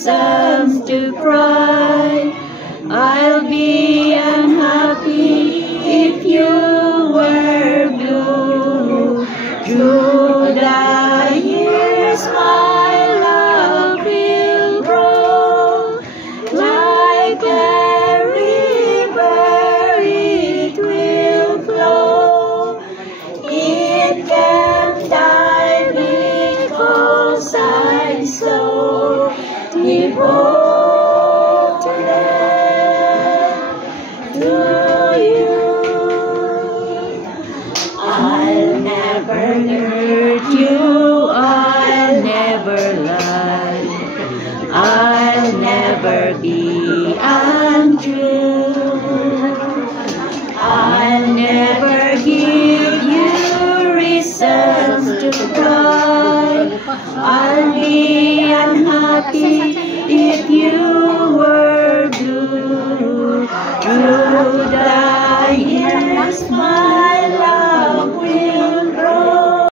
reasons to cry. I'll be unhappy if you were blue. Through the years my love will grow. Like a river it will flow. It can't die because I'm so devoted to you. I'll never hurt you, I'll never lie, I'll never be untrue. I'll never give you reasons to cry. I'll be unhappy if you were blue. Through the years